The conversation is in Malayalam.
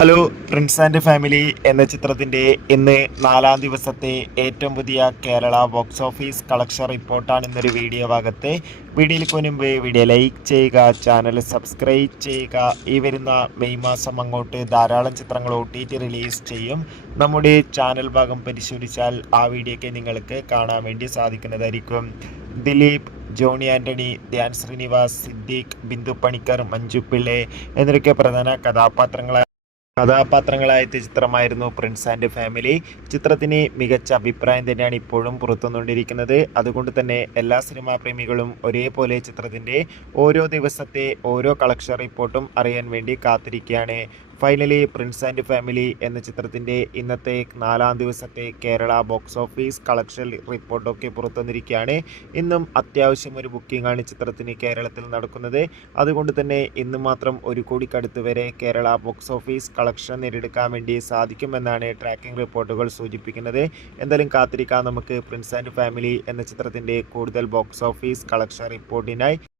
ഹലോ പ്രിൻസ് ആൻഡ് ഫാമിലി എന്ന ചിത്രത്തിൻ്റെ ഇന്ന് 4-ാം ദിവസത്തെ ഏറ്റവും പുതിയ കേരള ബോക്സ് ഓഫീസ് കളക്ഷൻ റിപ്പോർട്ടാണ് ഇന്നൊരു വീഡിയോ ഭാഗത്ത്. വീഡിയോയിലേക്ക് മുൻപ് വീഡിയോ ലൈക്ക് ചെയ്യുക, ചാനൽ സബ്സ്ക്രൈബ് ചെയ്യുക. ഈ വരുന്ന മെയ് മാസം അങ്ങോട്ട് ധാരാളം ചിത്രങ്ങൾ OTT റിലീസ് ചെയ്യും. നമ്മുടെ ചാനൽ ഭാഗം പരിശോധിച്ചാൽ ആ വീഡിയോയ്ക്ക് നിങ്ങൾക്ക് കാണാൻ വേണ്ടി സാധിക്കുന്നതായിരിക്കും. ദിലീപ്, ജോണി ആൻ്റണി, ധ്യാൻ ശ്രീനിവാസ്, സിദ്ദീഖ്, ബിന്ദു പണിക്കർ, മഞ്ജു പിള്ളെ എന്നൊക്കെ പ്രധാന കഥാപാത്രങ്ങളായ ചിത്രമായിരുന്നു പ്രിൻസ് ആൻഡ് ഫാമിലി. ചിത്രത്തിന് മികച്ച അഭിപ്രായം തന്നെയാണ് ഇപ്പോഴും പുറത്തുവന്നുകൊണ്ടിരിക്കുന്നത്. അതുകൊണ്ട് തന്നെ എല്ലാ സിനിമാ പ്രേമികളും ഒരേപോലെ ചിത്രത്തിൻ്റെ ഓരോ ദിവസത്തെ ഓരോ കളക്ഷൻ റിപ്പോർട്ടും അറിയാൻ വേണ്ടി കാത്തിരിക്കുകയാണ്. ഫൈനലി പ്രിൻസ് ആൻഡ് ഫാമിലി എന്ന ചിത്രത്തിൻ്റെ ഇന്നത്തെ 4-ാം ദിവസത്തെ കേരള ബോക്സ് ഓഫീസ് കളക്ഷൻ റിപ്പോർട്ടൊക്കെ പുറത്തുവന്നിരിക്കുകയാണ്. ഇന്നും അത്യാവശ്യം ഒരു ബുക്കിംഗ് ആണ് ചിത്രത്തിന് കേരളത്തിൽ നടക്കുന്നത്. അതുകൊണ്ട് തന്നെ ഇന്ന് മാത്രം 1 കോടിക്കടുത്ത് വരെ കേരള ബോക്സ് ഓഫീസ് കളക്ഷൻ നേടിയെടുക്കാൻ വേണ്ടി സാധിക്കുമെന്നാണ് ട്രാക്കിംഗ് റിപ്പോർട്ടുകൾ സൂചിപ്പിക്കുന്നത്. എന്തായാലും കാത്തിരിക്കാം നമുക്ക് പ്രിൻസ് ആൻഡ് ഫാമിലി എന്ന ചിത്രത്തിൻ്റെ കൂടുതൽ ബോക്സ് ഓഫീസ് കളക്ഷൻ റിപ്പോർട്ടിനായി.